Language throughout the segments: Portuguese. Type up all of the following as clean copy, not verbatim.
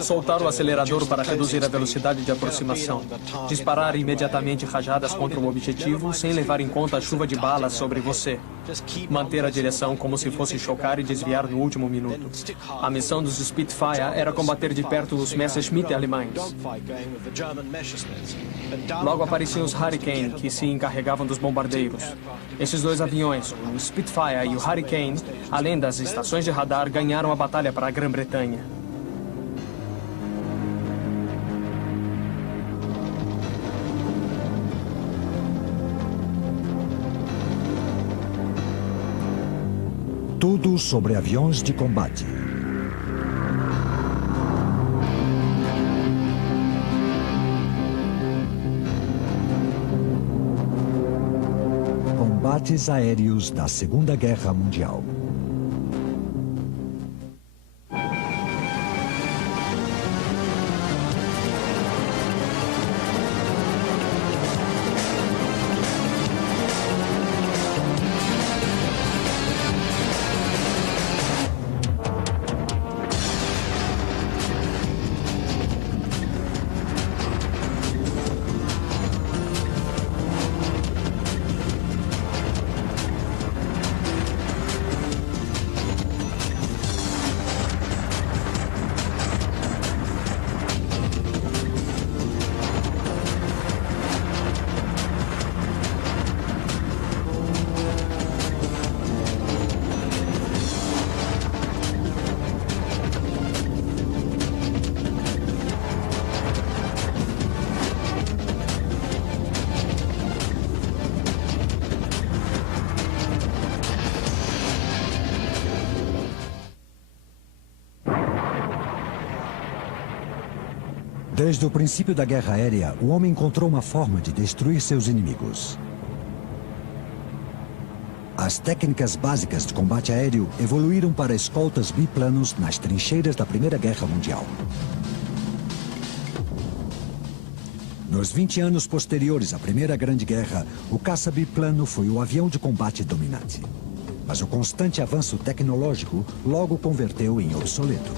Soltar o acelerador para reduzir a velocidade de aproximação. Disparar imediatamente rajadas contra um objetivo sem levar em conta a chuva de balas sobre você. Manter a direção como se fosse chocar e desviar no último minuto. A missão dos Spitfire era combater de perto os Messerschmitt alemães. Logo apareciam os Hurricane, que se encarregavam dos bombardeiros. Esses dois aviões, o Spitfire e o Hurricane, além das estações de radar, ganharam a batalha para a Grã-Bretanha. Tudo sobre aviões de combate. Combates aéreos da Segunda Guerra Mundial. Desde o princípio da guerra aérea, o homem encontrou uma forma de destruir seus inimigos. As técnicas básicas de combate aéreo evoluíram para escoltas biplanos nas trincheiras da Primeira Guerra Mundial. Nos 20 anos posteriores à Primeira Grande Guerra, o caça biplano foi o avião de combate dominante. Mas o constante avanço tecnológico logo o converteu em obsoleto.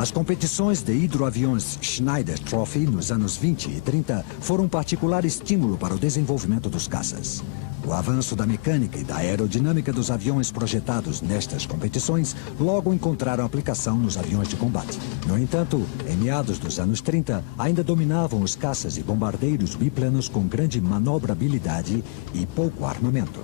As competições de hidroaviões Schneider Trophy nos anos 20 e 30 foram um particular estímulo para o desenvolvimento dos caças. O avanço da mecânica e da aerodinâmica dos aviões projetados nestas competições logo encontraram aplicação nos aviões de combate. No entanto, em meados dos anos 30, ainda dominavam os caças e bombardeiros biplanos com grande manobrabilidade e pouco armamento.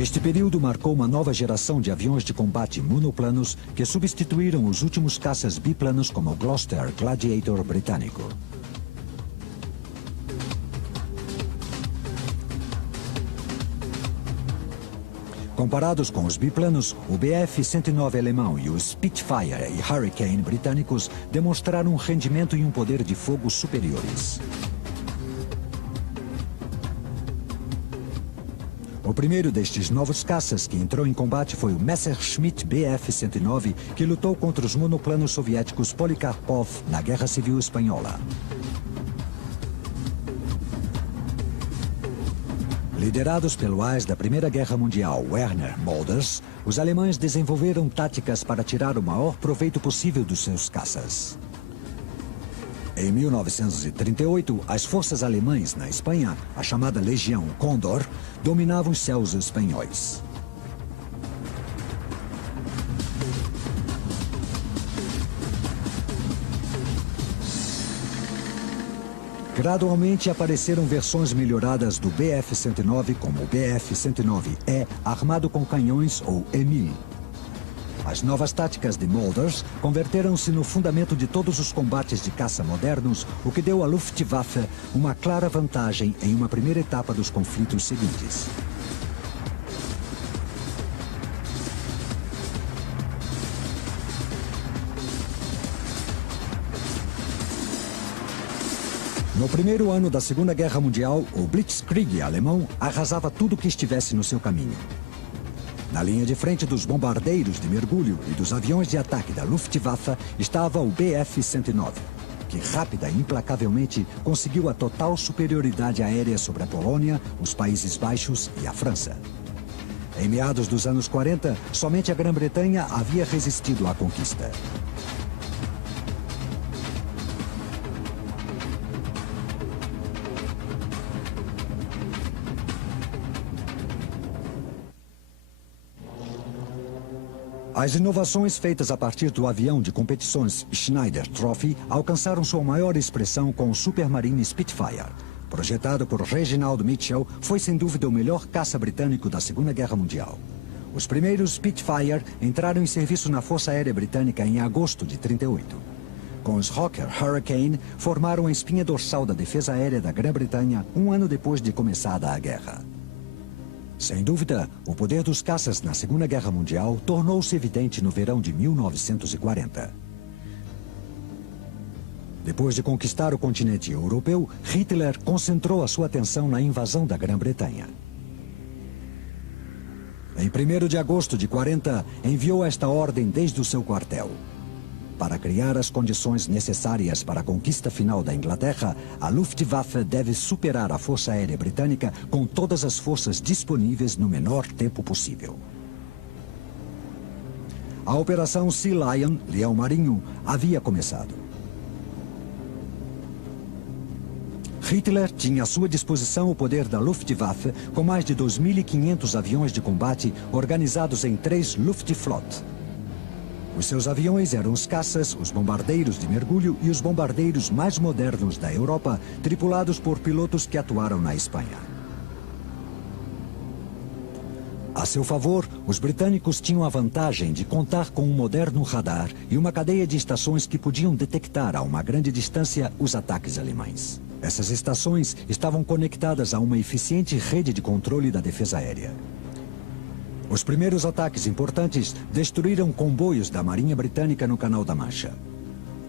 Este período marcou uma nova geração de aviões de combate monoplanos que substituíram os últimos caças biplanos como o Gloster Gladiator britânico. Comparados com os biplanos, o Bf-109 alemão e o Spitfire e Hurricane britânicos demonstraram um rendimento e um poder de fogo superiores. O primeiro destes novos caças que entrou em combate foi o Messerschmitt Bf-109, que lutou contra os monoplanos soviéticos Polikarpov na Guerra Civil Espanhola. Liderados pelo ás da Primeira Guerra Mundial, Werner Molders, os alemães desenvolveram táticas para tirar o maior proveito possível dos seus caças. Em 1938, as forças alemãs na Espanha, a chamada Legião Condor, dominavam os céus espanhóis. Gradualmente apareceram versões melhoradas do Bf-109, como o Bf-109E, armado com canhões ou EMIL. As novas táticas de Molders converteram-se no fundamento de todos os combates de caça modernos, o que deu à Luftwaffe uma clara vantagem em uma primeira etapa dos conflitos seguintes. No primeiro ano da Segunda Guerra Mundial, o Blitzkrieg alemão arrasava tudo que estivesse no seu caminho. Na linha de frente dos bombardeiros de mergulho e dos aviões de ataque da Luftwaffe estava o Bf-109, que rápida e implacavelmente conseguiu a total superioridade aérea sobre a Polônia, os Países Baixos e a França. Em meados dos anos 40, somente a Grã-Bretanha havia resistido à conquista. As inovações feitas a partir do avião de competições Schneider Trophy alcançaram sua maior expressão com o Supermarine Spitfire. Projetado por Reginald Mitchell, foi sem dúvida o melhor caça britânico da Segunda Guerra Mundial. Os primeiros Spitfire entraram em serviço na Força Aérea Britânica em agosto de 1938. Com os Hawker Hurricane, formaram a espinha dorsal da defesa aérea da Grã-Bretanha um ano depois de começada a guerra. Sem dúvida, o poder dos caças na Segunda Guerra Mundial tornou-se evidente no verão de 1940. Depois de conquistar o continente europeu, Hitler concentrou a sua atenção na invasão da Grã-Bretanha. Em 1º de agosto de 40, enviou esta ordem desde o seu quartel. Para criar as condições necessárias para a conquista final da Inglaterra, a Luftwaffe deve superar a Força Aérea Britânica com todas as forças disponíveis no menor tempo possível. A Operação Sea Lion, Leão Marinho, havia começado. Hitler tinha à sua disposição o poder da Luftwaffe com mais de 2.500 aviões de combate organizados em 3 Luftflotte. Os seus aviões eram os caças, os bombardeiros de mergulho e os bombardeiros mais modernos da Europa, tripulados por pilotos que atuaram na Espanha. A seu favor, os britânicos tinham a vantagem de contar com um moderno radar e uma cadeia de estações que podiam detectar a uma grande distância os ataques alemães. Essas estações estavam conectadas a uma eficiente rede de controle da defesa aérea. Os primeiros ataques importantes destruíram comboios da Marinha Britânica no Canal da Mancha.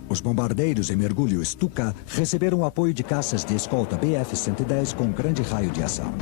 Os bombardeiros em mergulho Stuka receberam o apoio de caças de escolta Bf-110 com grande raio de ação.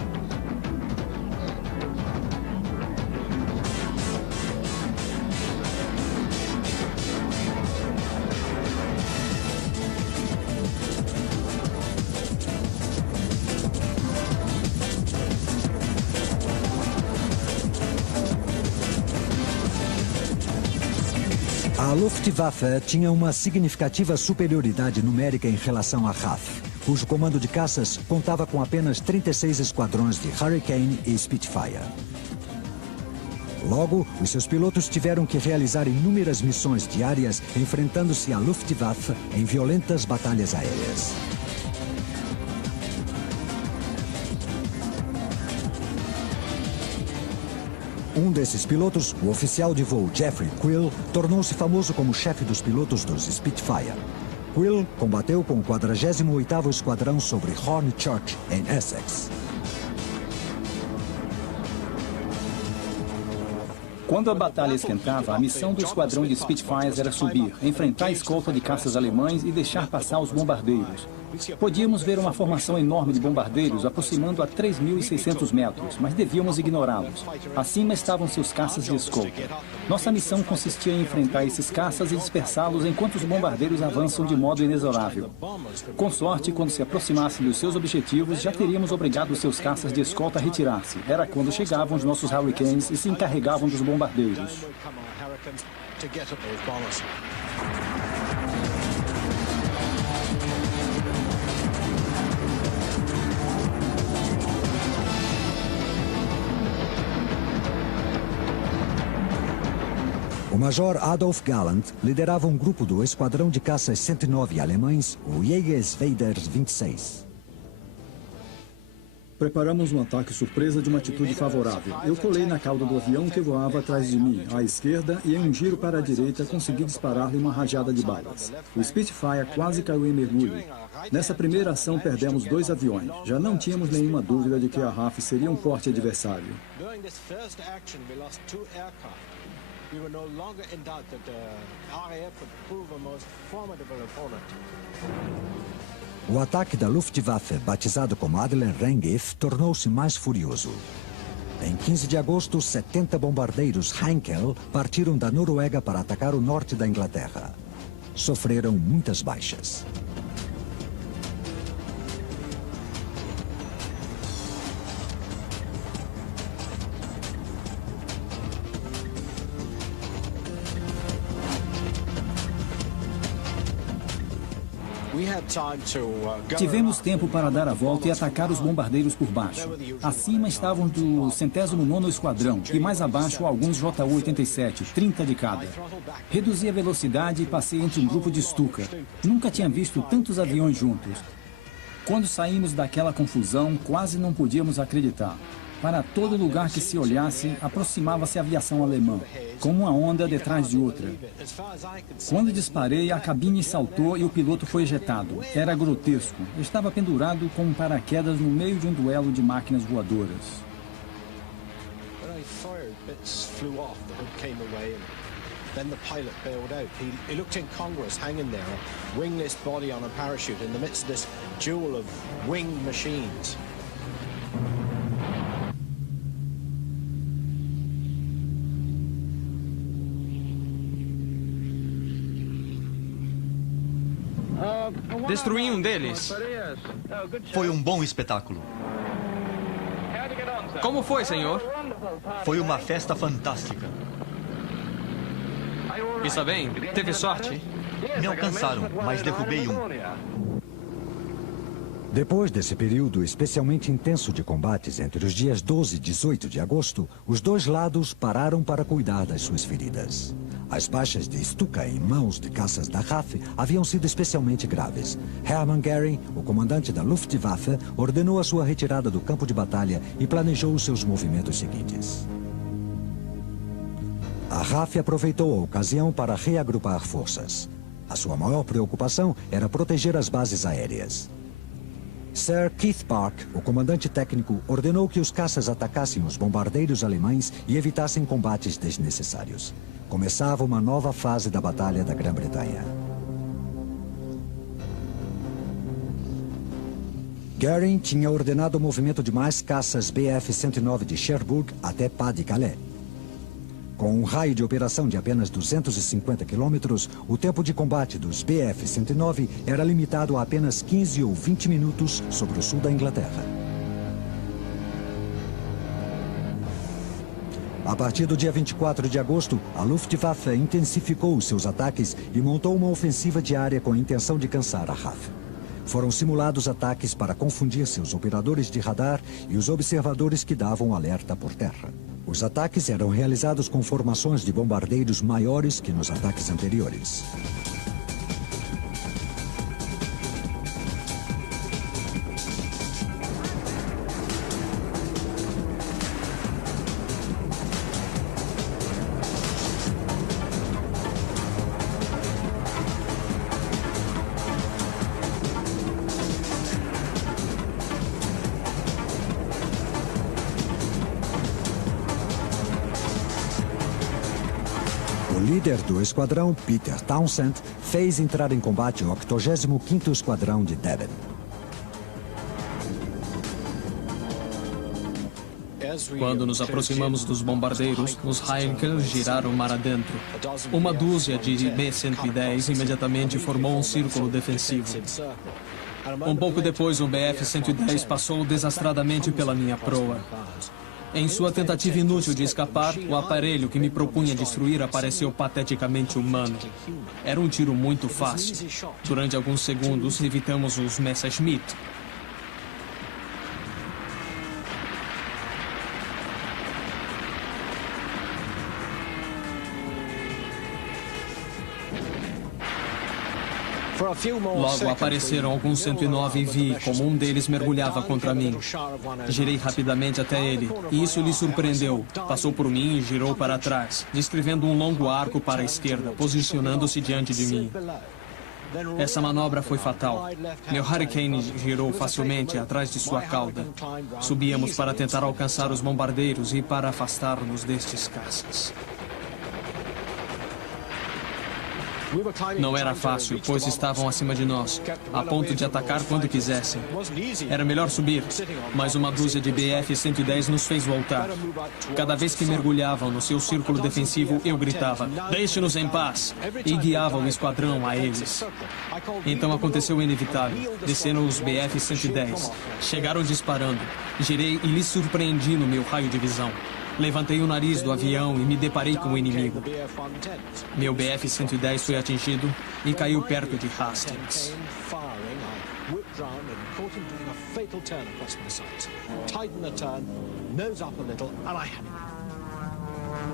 A Luftwaffe tinha uma significativa superioridade numérica em relação à RAF, cujo comando de caças contava com apenas 36 esquadrões de Hurricane e Spitfire. Logo, os seus pilotos tiveram que realizar inúmeras missões diárias enfrentando-se à Luftwaffe em violentas batalhas aéreas. Um desses pilotos, o oficial de voo Jeffrey Quill, tornou-se famoso como chefe dos pilotos dos Spitfire. Quill combateu com o 48º Esquadrão sobre Hornchurch, em Essex. Quando a batalha esquentava, a missão do esquadrão de Spitfires era subir, enfrentar a escolta de caças alemães e deixar passar os bombardeiros. Podíamos ver uma formação enorme de bombardeiros aproximando a 3.600 metros, mas devíamos ignorá-los. Acima estavam seus caças de escolta. Nossa missão consistia em enfrentar esses caças e dispersá-los enquanto os bombardeiros avançam de modo inexorável. Com sorte, quando se aproximassem dos seus objetivos, já teríamos obrigado os seus caças de escolta a retirar-se. Era quando chegavam os nossos Hurricanes e se encarregavam dos bombardeiros. O Major Adolf Galland liderava um grupo do Esquadrão de Caças 109 alemães, o Jägerswehr 26. Preparamos um ataque surpresa de uma atitude favorável. Eu colei na cauda do avião que voava atrás de mim, à esquerda, e em um giro para a direita consegui disparar-lhe uma rajada de balas. O Spitfire quase caiu em mergulho. Nessa primeira ação perdemos 2 aviões. Já não tínhamos nenhuma dúvida de que a RAF seria um forte adversário. We were no longer in doubt that the RAF would prove a most formidable opponent. O ataque da Luftwaffe, batizado como Adler Rangif, tornou-se mais furioso. Em 15 de agosto, 70 bombardeiros Heinkel partiram da Noruega para atacar o norte da Inglaterra. Sofreram muitas baixas. Tivemos tempo para dar a volta e atacar os bombardeiros por baixo. Acima estavam do 109º Esquadrão e mais abaixo alguns Ju-87, 30 de cada. Reduzi a velocidade e passei entre um grupo de Stuka. Nunca tinha visto tantos aviões juntos. Quando saímos daquela confusão, quase não podíamos acreditar. Para todo lugar que se olhasse, aproximava-se a aviação alemã, com uma onda detrás de outra. Quando disparei, a cabine saltou e o piloto foi ejetado. Era grotesco. Estava pendurado com um paraquedas no meio de um duelo de máquinas voadoras. Then the pilot bailed out. He looked incongruous, hanging there, a wingless body on a parachute in the midst of this duel of winged machines. Destruí um deles. Foi um bom espetáculo. Como foi, senhor? Foi uma festa fantástica. Está bem? Teve sorte? Me alcançaram, mas derrubei um. Depois desse período especialmente intenso de combates entre os dias 12 e 18 de agosto, os dois lados pararam para cuidar das suas feridas. As baixas de Stuka em mãos de caças da RAF haviam sido especialmente graves. Hermann Göring, o comandante da Luftwaffe, ordenou a sua retirada do campo de batalha e planejou os seus movimentos seguintes. A RAF aproveitou a ocasião para reagrupar forças. A sua maior preocupação era proteger as bases aéreas. Sir Keith Park, o comandante técnico, ordenou que os caças atacassem os bombardeiros alemães e evitassem combates desnecessários. Começava uma nova fase da Batalha da Grã-Bretanha. Göring tinha ordenado o movimento de mais caças Bf-109 de Cherbourg até Pas-de-Calais. Com um raio de operação de apenas 250 quilômetros, o tempo de combate dos Bf-109 era limitado a apenas 15 ou 20 minutos sobre o sul da Inglaterra. A partir do dia 24 de agosto, a Luftwaffe intensificou os seus ataques e montou uma ofensiva diária com a intenção de cansar a RAF. Foram simulados ataques para confundir seus operadores de radar e os observadores que davam alerta por terra. Os ataques eram realizados com formações de bombardeiros maiores que nos ataques anteriores. O líder do esquadrão, Peter Townsend, fez entrar em combate o 85º Esquadrão de Devon. Quando nos aproximamos dos bombardeiros, os Heinkel giraram mar adentro. Uma dúzia de B-110 imediatamente formou um círculo defensivo. Um pouco depois, o Bf-110 passou desastradamente pela minha proa. Em sua tentativa inútil de escapar, o aparelho que me propunha destruir apareceu pateticamente humano. Era um tiro muito fácil. Durante alguns segundos, evitamos os Messerschmitt. Logo apareceram alguns 109 e vi como um deles mergulhava contra mim. Girei rapidamente até ele, e isso lhe surpreendeu. Passou por mim e girou para trás, descrevendo um longo arco para a esquerda, posicionando-se diante de mim. Essa manobra foi fatal. Meu Hurricane girou facilmente atrás de sua cauda. Subíamos para tentar alcançar os bombardeiros e para afastar-nos destes caças. Não era fácil, pois estavam acima de nós, a ponto de atacar quando quisessem. Era melhor subir, mas uma dúzia de BF-110 nos fez voltar. Cada vez que mergulhavam no seu círculo defensivo, eu gritava, "Deixe-nos em paz!" e guiava o esquadrão a eles. Então aconteceu o inevitável. Desceram os BF-110. Chegaram disparando. Girei e lhes surpreendi no meu raio de visão. Levantei o nariz do avião e me deparei com o inimigo. Meu BF-110 foi atingido e caiu perto de Hastings.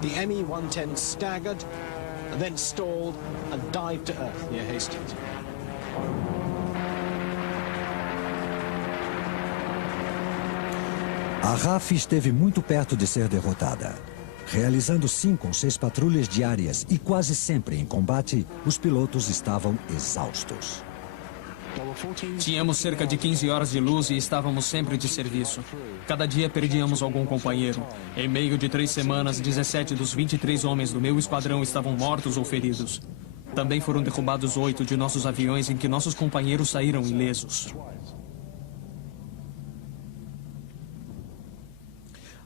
The ME-110 staggered, and then stalled and dived to earth near Hastings. A RAF esteve muito perto de ser derrotada. Realizando 5 ou 6 patrulhas diárias e quase sempre em combate, os pilotos estavam exaustos. Tínhamos cerca de 15 horas de luz e estávamos sempre de serviço. Cada dia perdíamos algum companheiro. Em meio de 3 semanas, 17 dos 23 homens do meu esquadrão estavam mortos ou feridos. Também foram derrubados 8 de nossos aviões em que nossos companheiros saíram ilesos.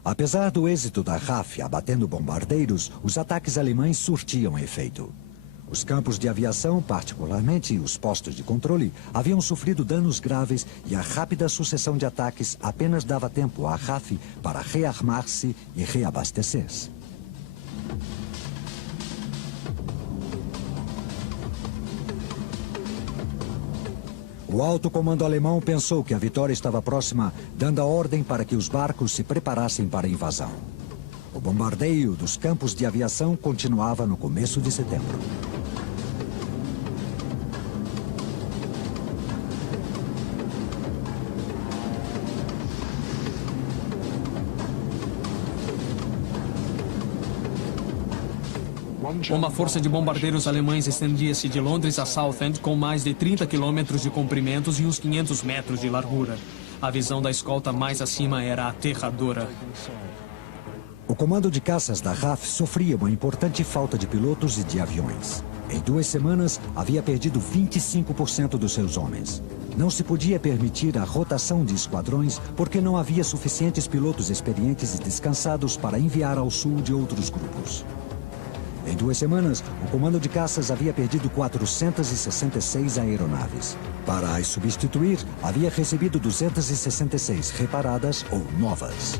Apesar do êxito da RAF abatendo bombardeiros, os ataques alemães surtiam efeito. Os campos de aviação, particularmente os postos de controle, haviam sofrido danos graves e a rápida sucessão de ataques apenas dava tempo à RAF para rearmar-se e reabastecer-se. O alto comando alemão pensou que a vitória estava próxima, dando a ordem para que os barcos se preparassem para a invasão. O bombardeio dos campos de aviação continuava no começo de setembro. Uma força de bombardeiros alemães estendia-se de Londres a Southend com mais de 30 quilômetros de comprimentos e uns 500 metros de largura. A visão da escolta mais acima era aterradora. O comando de caças da RAF sofria uma importante falta de pilotos e de aviões. Em 2 semanas, havia perdido 25% dos seus homens. Não se podia permitir a rotação de esquadrões porque não havia suficientes pilotos experientes e descansados para enviar ao sul de outros grupos. Em 2 semanas, o comando de caças havia perdido 466 aeronaves. Para as substituir, havia recebido 266 reparadas ou novas.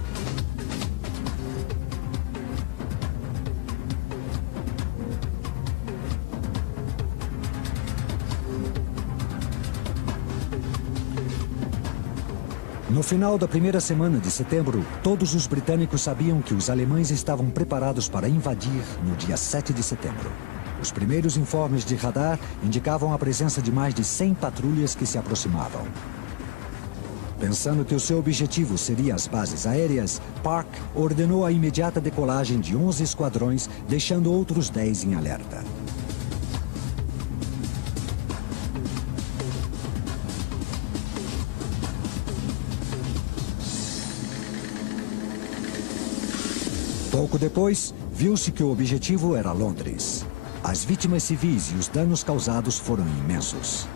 No final da primeira semana de setembro, todos os britânicos sabiam que os alemães estavam preparados para invadir no dia 7 de setembro. Os primeiros informes de radar indicavam a presença de mais de 100 patrulhas que se aproximavam. Pensando que o seu objetivo seria as bases aéreas, Park ordenou a imediata decolagem de 11 esquadrões, deixando outros 10 em alerta. Pouco depois, viu-se que o objetivo era Londres. As vítimas civis e os danos causados foram imensos.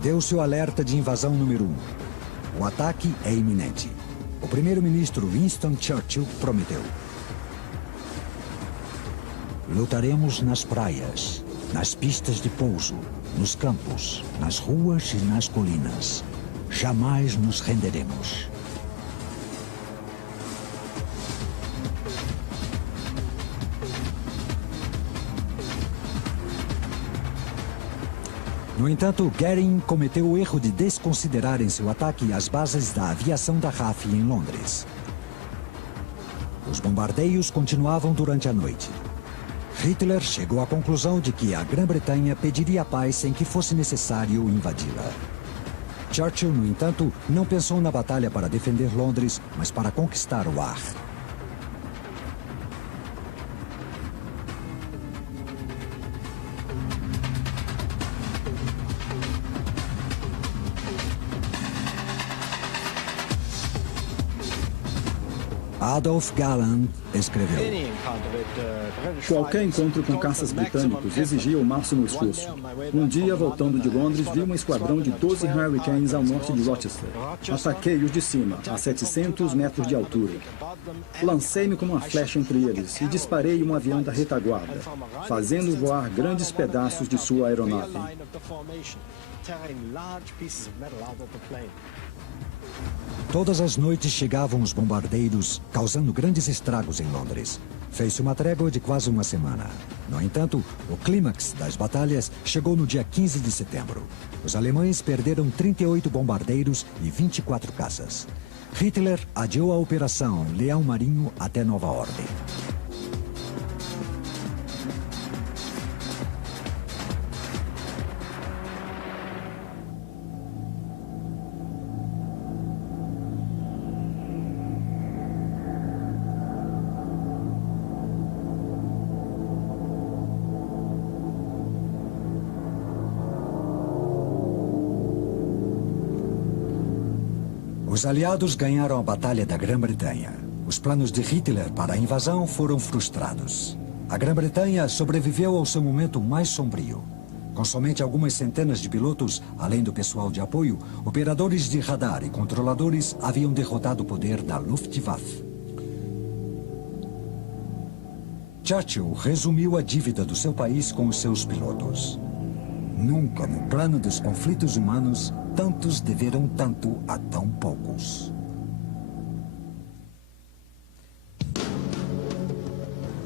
Deu-se o alerta de invasão número 1. O ataque é iminente. O primeiro-ministro Winston Churchill prometeu: lutaremos nas praias, nas pistas de pouso, nos campos, nas ruas e nas colinas. Jamais nos renderemos. No entanto, Goering cometeu o erro de desconsiderar em seu ataque as bases da aviação da RAF em Londres. Os bombardeios continuavam durante a noite. Hitler chegou à conclusão de que a Grã-Bretanha pediria paz sem que fosse necessário invadi-la. Churchill, no entanto, não pensou na batalha para defender Londres, mas para conquistar o ar. A Adolf Galland escreveu: Qualquer encontro com caças britânicos exigia o máximo esforço. Um dia, voltando de Londres, vi um esquadrão de 12 Hurricanes ao norte de Rochester. Ataquei-os de cima, a 700 metros de altura. Lancei-me como uma flecha entre eles e disparei um avião da retaguarda, fazendo voar grandes pedaços de sua aeronave. Todas as noites chegavam os bombardeiros, causando grandes estragos em Londres. Fez-se uma trégua de quase uma semana. No entanto, o clímax das batalhas chegou no dia 15 de setembro. Os alemães perderam 38 bombardeiros e 24 caças. Hitler adiou a Operação Leão Marinho até nova ordem. Os aliados ganharam a Batalha da Grã-Bretanha. Os planos de Hitler para a invasão foram frustrados. A Grã-Bretanha sobreviveu ao seu momento mais sombrio. Com somente algumas centenas de pilotos, além do pessoal de apoio, operadores de radar e controladores haviam derrotado o poder da Luftwaffe. Churchill resumiu a dívida do seu país com os seus pilotos. Nunca no plano dos conflitos humanos, tantos deveram tanto a tão poucos.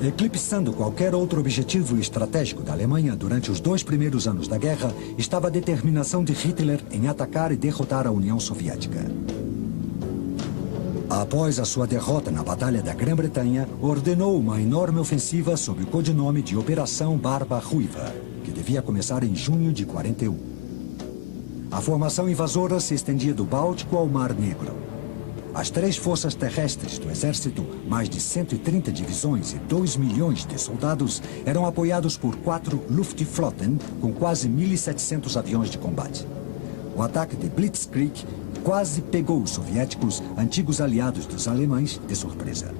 Eclipsando qualquer outro objetivo estratégico da Alemanha durante os 2 primeiros anos da guerra, estava a determinação de Hitler em atacar e derrotar a União Soviética. Após a sua derrota na Batalha da Grã-Bretanha, ordenou uma enorme ofensiva sob o codinome de Operação Barba Ruiva, que devia começar em junho de 41. A formação invasora se estendia do Báltico ao Mar Negro. As 3 forças terrestres do exército, mais de 130 divisões e 2 milhões de soldados, eram apoiados por 4 Luftflotten com quase 1.700 aviões de combate. O ataque de Blitzkrieg quase pegou os soviéticos, antigos aliados dos alemães, de surpresa.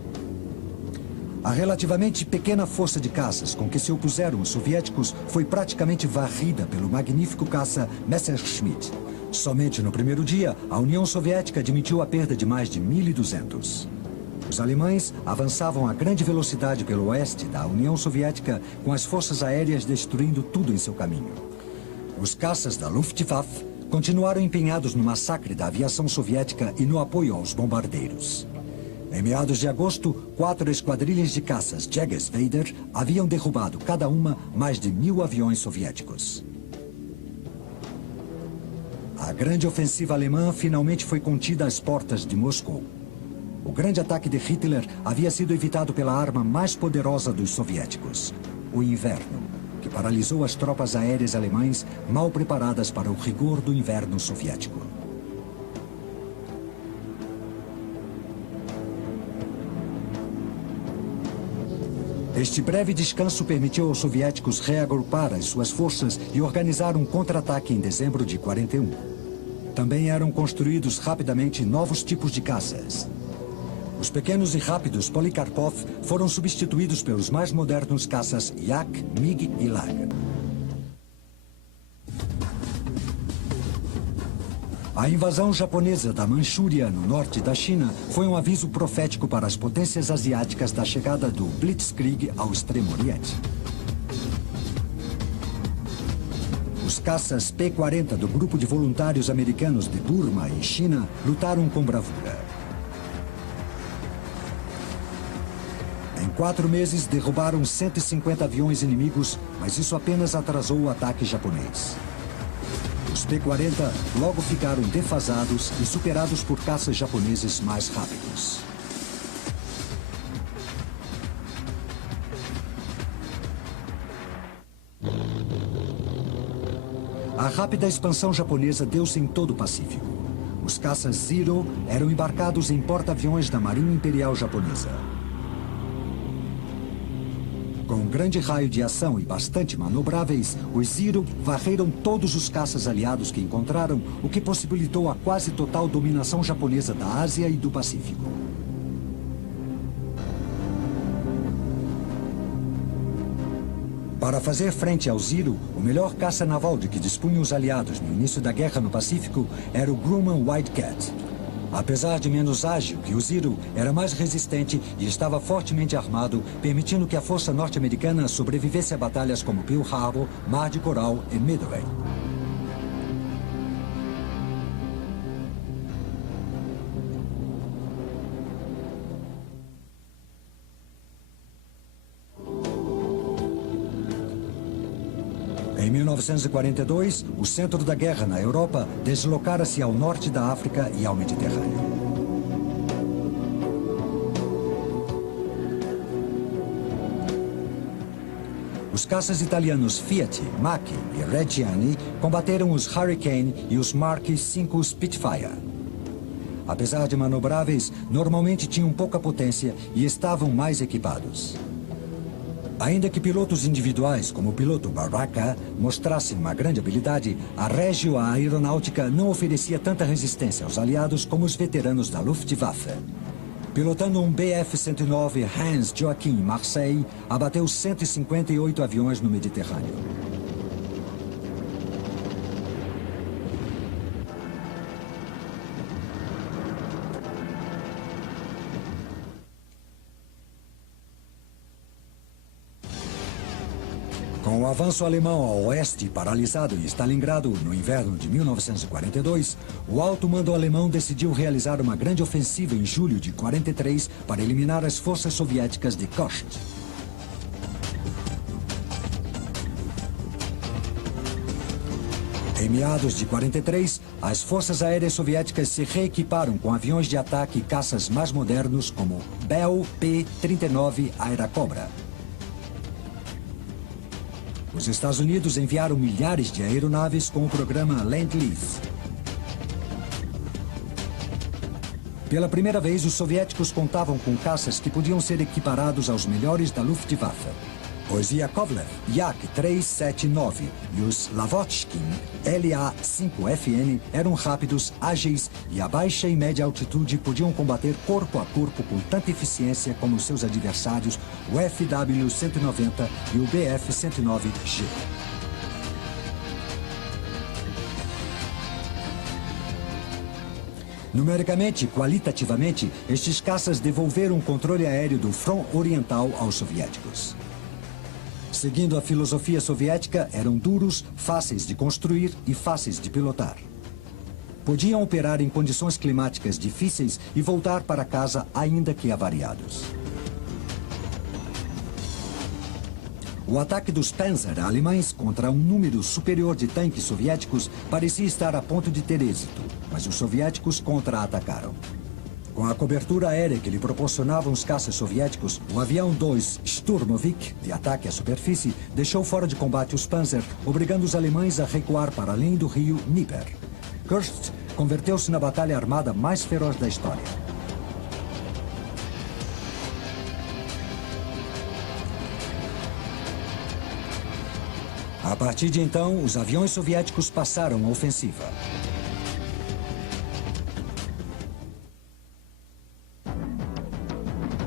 A relativamente pequena força de caças com que se opuseram os soviéticos foi praticamente varrida pelo magnífico caça Messerschmitt. Somente no primeiro dia, a União Soviética admitiu a perda de mais de 1.200. Os alemães avançavam a grande velocidade pelo oeste da União Soviética, com as forças aéreas destruindo tudo em seu caminho. Os caças da Luftwaffe continuaram empenhados no massacre da aviação soviética e no apoio aos bombardeiros. Em meados de agosto, 4 esquadrilhas de caças Jägersweider haviam derrubado cada uma mais de 1.000 aviões soviéticos. A grande ofensiva alemã finalmente foi contida às portas de Moscou. O grande ataque de Hitler havia sido evitado pela arma mais poderosa dos soviéticos, o inverno, que paralisou as tropas aéreas alemãs mal preparadas para o rigor do inverno soviético. Este breve descanso permitiu aos soviéticos reagrupar as suas forças e organizar um contra-ataque em dezembro de 41. Também eram construídos rapidamente novos tipos de caças. Os pequenos e rápidos Polikarpov foram substituídos pelos mais modernos caças Yak, MiG e Lag. A invasão japonesa da Manchúria, no norte da China, foi um aviso profético para as potências asiáticas da chegada do Blitzkrieg ao Extremo Oriente. Os caças P-40 do grupo de voluntários americanos de Burma e China lutaram com bravura. Em 4 meses, derrubaram 150 aviões inimigos, mas isso apenas atrasou o ataque japonês. Os P-40 logo ficaram defasados e superados por caças japoneses mais rápidos. A rápida expansão japonesa deu-se em todo o Pacífico. Os caças Zero eram embarcados em porta-aviões da Marinha Imperial Japonesa. Com um grande raio de ação e bastante manobráveis, os Zero varreram todos os caças aliados que encontraram, o que possibilitou a quase total dominação japonesa da Ásia e do Pacífico. Para fazer frente ao Zero, o melhor caça naval de que dispunham os aliados no início da guerra no Pacífico era o Grumman Wildcat. Apesar de menos ágil que o Zero, era mais resistente e estava fortemente armado, permitindo que a força norte-americana sobrevivesse a batalhas como Pearl Harbor, Mar de Coral e Midway. Em 1942, o centro da guerra na Europa deslocara-se ao norte da África e ao Mediterrâneo. Os caças italianos Fiat, Macchi e Reggiani combateram os Hurricane e os Mark V Spitfire. Apesar de manobráveis, normalmente tinham pouca potência e estavam mais equipados. Ainda que pilotos individuais, como o piloto Baraka, mostrassem uma grande habilidade, a Regio Aeronáutica não oferecia tanta resistência aos aliados como os veteranos da Luftwaffe. Pilotando um Bf-109 Hans Joachim Marseille, abateu 158 aviões no Mediterrâneo. Com o avanço alemão ao oeste paralisado em Stalingrado no inverno de 1942, o alto mando alemão decidiu realizar uma grande ofensiva em julho de 43 para eliminar as forças soviéticas de Kost. Em meados de 43, as forças aéreas soviéticas se reequiparam com aviões de ataque e caças mais modernos como Bell P-39 Airacobra. Os Estados Unidos enviaram milhares de aeronaves com o programa Lend-Lease. Pela primeira vez, os soviéticos contavam com caças que podiam ser equiparados aos melhores da Luftwaffe. Os Yakovlev Yak-379 e os Lavochkin LA-5FN eram rápidos, ágeis e a baixa e média altitude podiam combater corpo a corpo com tanta eficiência como seus adversários, o FW-190 e o Bf-109G. Numericamente e qualitativamente, estes caças devolveram o controle aéreo do front oriental aos soviéticos. Seguindo a filosofia soviética, eram duros, fáceis de construir e fáceis de pilotar. Podiam operar em condições climáticas difíceis e voltar para casa ainda que avariados. O ataque dos Panzer alemães contra um número superior de tanques soviéticos parecia estar a ponto de ter êxito, mas os soviéticos contra-atacaram. Com a cobertura aérea que lhe proporcionavam os caças soviéticos, o avião 2 Sturmovik, de ataque à superfície, deixou fora de combate os Panzer, obrigando os alemães a recuar para além do rio Dnieper. Kursk converteu-se na batalha armada mais feroz da história. A partir de então, os aviões soviéticos passaram a ofensiva.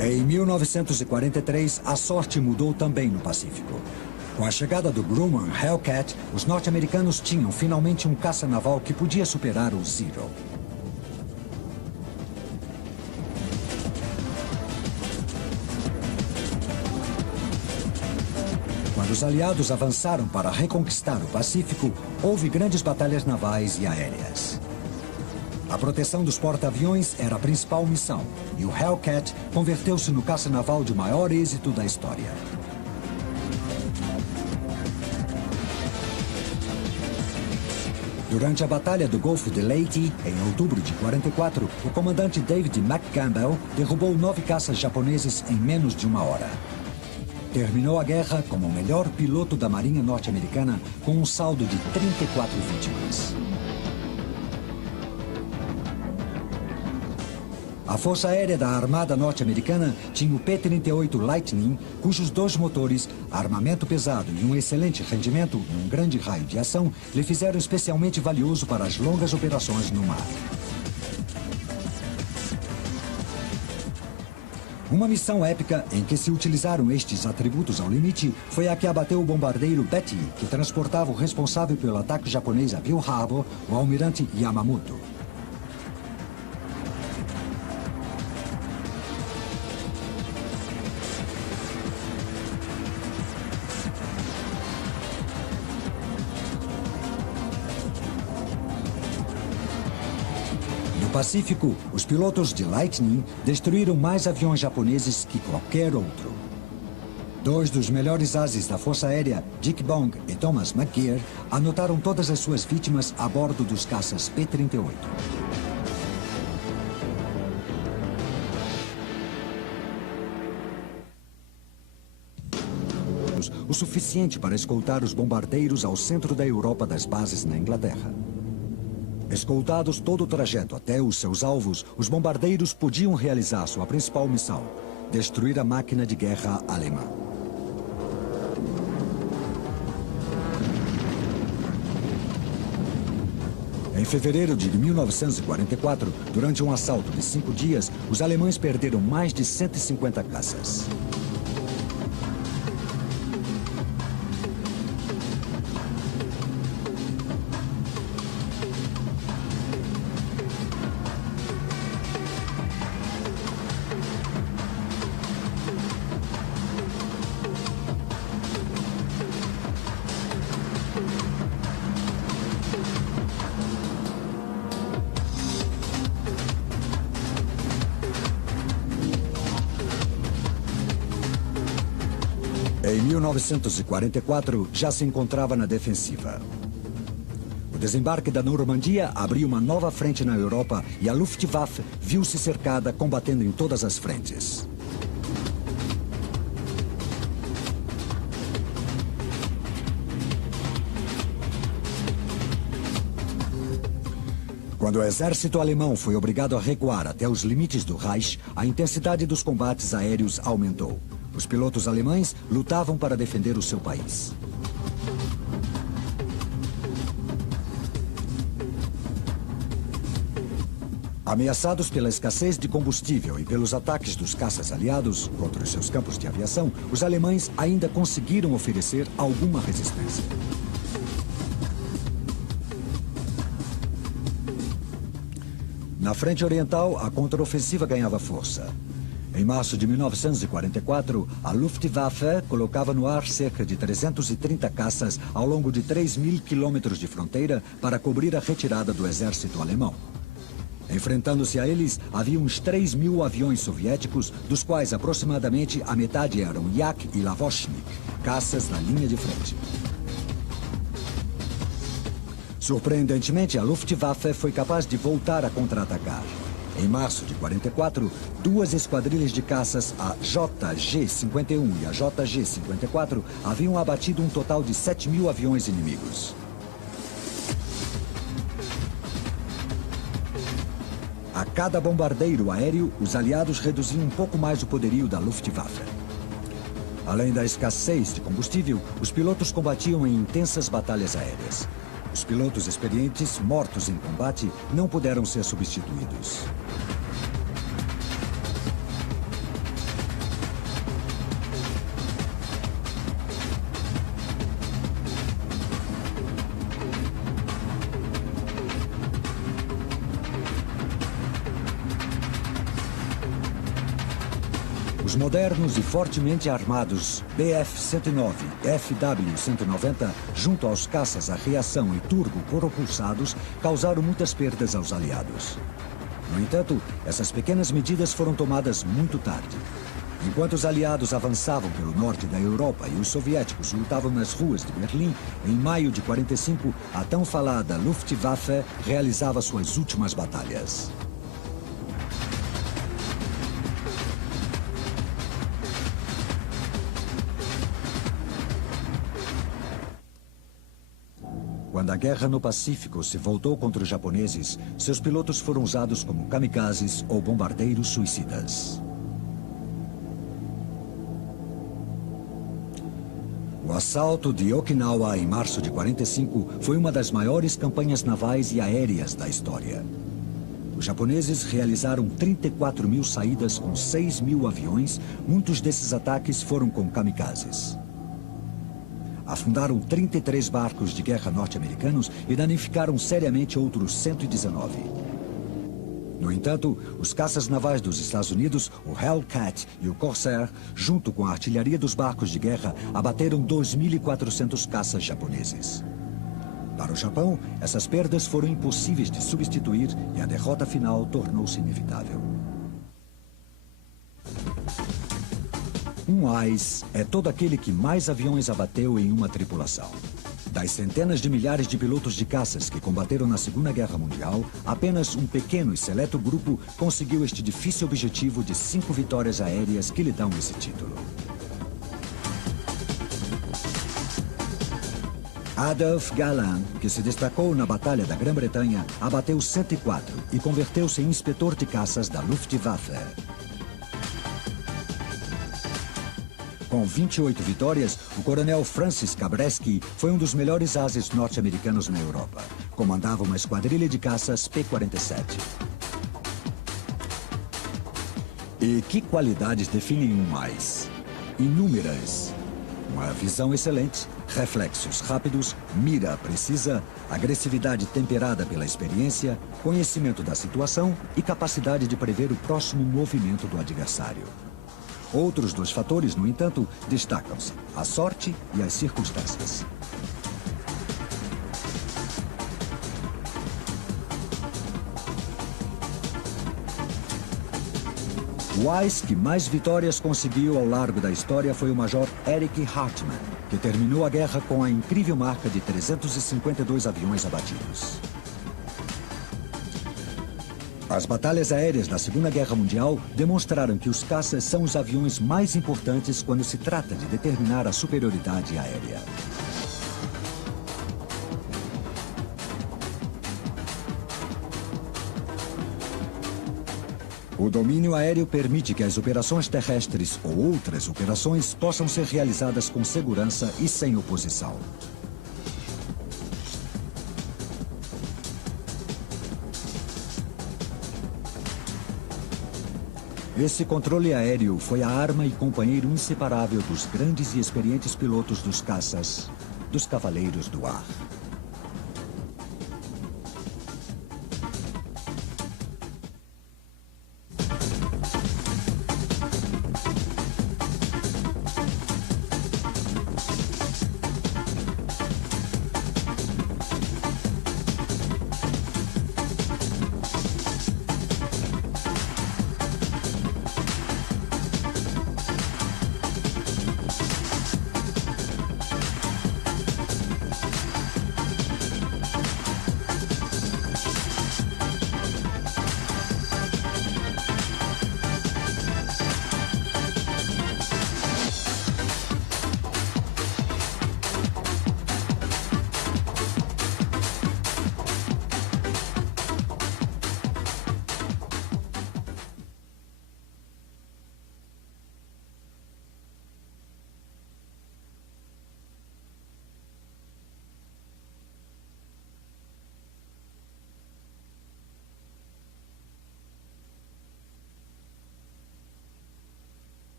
Em 1943, a sorte mudou também no Pacífico. Com a chegada do Grumman Hellcat, os norte-americanos tinham finalmente um caça naval que podia superar o Zero. Quando os aliados avançaram para reconquistar o Pacífico, houve grandes batalhas navais e aéreas. A proteção dos porta-aviões era a principal missão, e o Hellcat converteu-se no caça naval de maior êxito da história. Durante a Batalha do Golfo de Leyte, em outubro de 44, o comandante David McCampbell derrubou 9 caças japoneses em menos de uma hora. Terminou a guerra como o melhor piloto da Marinha norte-americana, com um saldo de 34 vítimas. A Força Aérea da Armada Norte-Americana tinha o P-38 Lightning, cujos 2 motores, armamento pesado e um excelente rendimento num grande raio de ação, lhe fizeram especialmente valioso para as longas operações no mar. Uma missão épica em que se utilizaram estes atributos ao limite foi a que abateu o bombardeiro Betty, que transportava o responsável pelo ataque japonês a Pearl Harbor, o almirante Yamamoto. No Pacífico, os pilotos de Lightning destruíram mais aviões japoneses que qualquer outro. 2 dos melhores ases da Força Aérea, Dick Bong e Thomas McGear, anotaram todas as suas vítimas a bordo dos caças P-38. O suficiente para escoltar os bombardeiros ao centro da Europa das bases na Inglaterra. Escoltados todo o trajeto até os seus alvos, os bombardeiros podiam realizar sua principal missão: destruir a máquina de guerra alemã. Em fevereiro de 1944, durante um assalto de 5 dias, os alemães perderam mais de 150 caças. Em 1944, já se encontrava na defensiva. O desembarque da Normandia abriu uma nova frente na Europa e a Luftwaffe viu-se cercada, combatendo em todas as frentes. Quando o exército alemão foi obrigado a recuar até os limites do Reich, a intensidade dos combates aéreos aumentou. Os pilotos alemães lutavam para defender o seu país. Ameaçados pela escassez de combustível e pelos ataques dos caças aliados contra os seus campos de aviação, os alemães ainda conseguiram oferecer alguma resistência. Na frente oriental, a contraofensiva ganhava força. Em março de 1944, a Luftwaffe colocava no ar cerca de 330 caças ao longo de 3.000 quilômetros de fronteira para cobrir a retirada do exército alemão. Enfrentando-se a eles, havia uns 3.000 aviões soviéticos, dos quais aproximadamente a metade eram Yak e Lavochnik, caças na linha de frente. Surpreendentemente, a Luftwaffe foi capaz de voltar a contra-atacar. Em março de 44, 2 esquadrilhas de caças, a JG-51 e a JG-54, haviam abatido um total de 7.000 aviões inimigos. A cada bombardeiro aéreo, os aliados reduziam um pouco mais o poderio da Luftwaffe. Além da escassez de combustível, os pilotos combatiam em intensas batalhas aéreas. Os pilotos experientes, mortos em combate, não puderam ser substituídos. Os modernos e fortemente armados Bf-109 e FW-190, junto aos caças a reação e turbo-propulsados, causaram muitas perdas aos aliados. No entanto, essas pequenas medidas foram tomadas muito tarde. Enquanto os aliados avançavam pelo norte da Europa e os soviéticos lutavam nas ruas de Berlim, em maio de 45, a tão falada Luftwaffe realizava suas últimas batalhas. Quando a guerra no Pacífico se voltou contra os japoneses, seus pilotos foram usados como kamikazes ou bombardeiros suicidas. O assalto de Okinawa em março de 45 foi uma das maiores campanhas navais e aéreas da história. os japoneses realizaram 34 mil saídas com 6 mil aviões. Muitos desses ataques foram com kamikazes. Afundaram 33 barcos de guerra norte-americanos e danificaram seriamente outros 119. No entanto, os caças navais dos Estados Unidos, o Hellcat e o Corsair, junto com a artilharia dos barcos de guerra, abateram 2.400 caças japoneses. Para o Japão, essas perdas foram impossíveis de substituir e a derrota final tornou-se inevitável. Um AIS é todo aquele que mais aviões abateu em uma tripulação. Das centenas de milhares de pilotos de caças que combateram na Segunda Guerra Mundial, apenas um pequeno e seleto grupo conseguiu este difícil objetivo de 5 vitórias aéreas que lhe dão esse título. Adolf Galland, que se destacou na Batalha da Grã-Bretanha, abateu 104 e converteu-se em inspetor de caças da Luftwaffe. Com 28 vitórias, o coronel Francis Cabreski foi um dos melhores ases norte-americanos na Europa. Comandava uma esquadrilha de caças P-47. E que qualidades definem um AIS? Inúmeras. Uma visão excelente, reflexos rápidos, mira precisa, agressividade temperada pela experiência, conhecimento da situação e capacidade de prever o próximo movimento do adversário. Outros dois fatores, no entanto, destacam-se: a sorte e as circunstâncias. O AIS que mais vitórias conseguiu ao largo da história foi o Major Eric Hartmann, que terminou a guerra com a incrível marca de 352 aviões abatidos. As batalhas aéreas da Segunda Guerra Mundial demonstraram que os caças são os aviões mais importantes quando se trata de determinar a superioridade aérea. O domínio aéreo permite que as operações terrestres ou outras operações possam ser realizadas com segurança e sem oposição. Esse controle aéreo foi a arma e companheiro inseparável dos grandes e experientes pilotos dos caças, dos Cavaleiros do Ar.